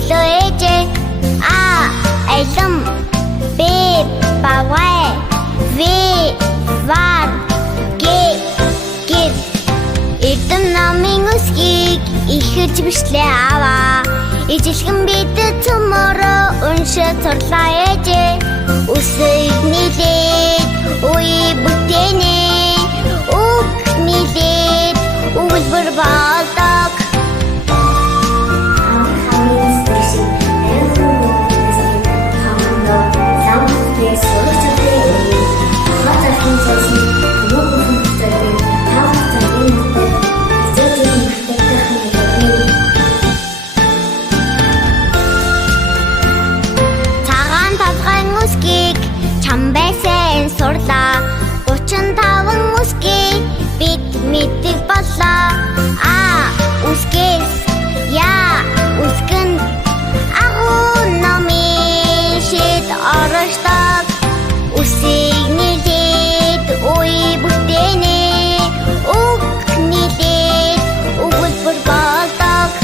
өглөө ээжээ аялам B бавай V вар гэр эрдэм намын үсгийг ихэж бишлээ аваа ижилхэн бидэд цөмөрөө уншиж сурлаа ээжээ үсэг нийлээд үе бүтээнэ үг нийлээд өгүүлбэр болдог сурлаа 35 үсгийг бид мэддэг боллоо үсгээс үсгэн агуу номын шид оршдог үсийг нийлээд үе бүтээнэ үг нийлээд өгүүлбэр болдог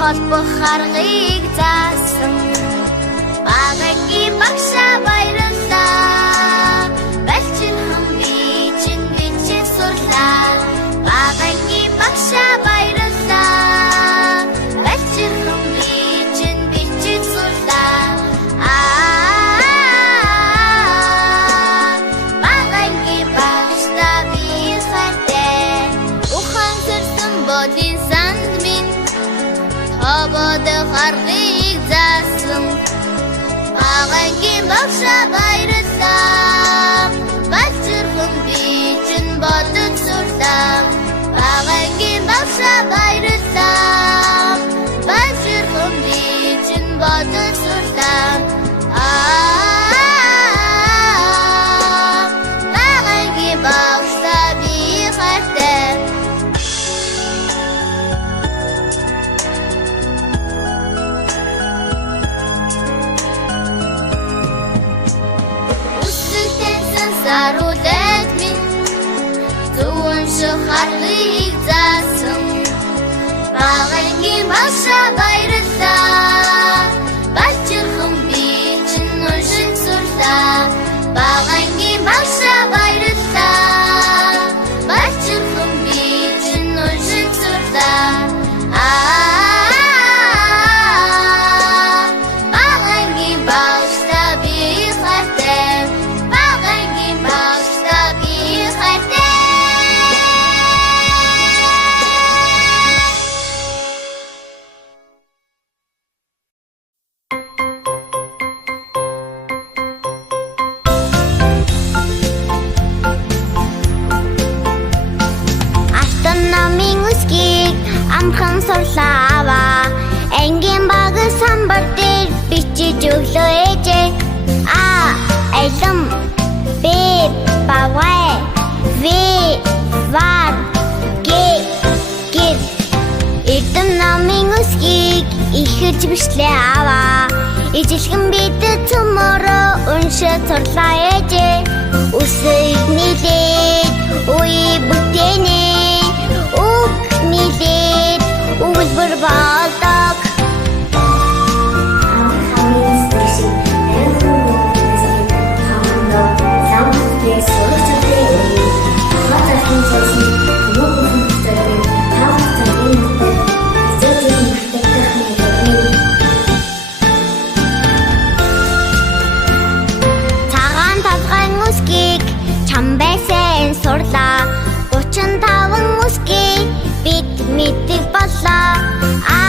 холбох аргыг заасан багагийн багшаа баярлалаа балчирхан бичин бичиг сурлаа багагийн багшаа баярлалаа балчирхан бичин бичиг сурлаа багагийн багшаа би хайртай ухан сэрсэн бодин санд минь Ободох аргыг заасан багагийн багшаа баярлалаа балчирхан бичин бодож сурлаа багагийн багшаа баярлалаа балчирхан бичин бодож сурлаа багагийн багшаа би хайртай Сарулет минь зүүн шахарыг заасан баярлалаа. Бачирхан би чинь уншин сурлаа. Багангийн багшаа баярлалаа. Бачирхан би чинь уншин сурлаа. Багангийн багшаа би хайртай. Багангийн багшаа би хайртай. Автономийн үсгийг амхан сурлаа. Ангийн баг самбар дээр бичиж өглөө ээжээ. Алам Б бавай В вар гэр Эрдэм намын үсгийг ихэж бичлээ аваа. Ижилхэн бидэд цөмөрөө уншиж сурлаа ээжээ. Үсэг нийлээд үе бүтээнэ. Үг нийлээд өгүүлбэр болдог. Цагаан толгойн үсгийг чамбайсан сурлаа. 35 үсгийг бид мэддэг боллоо.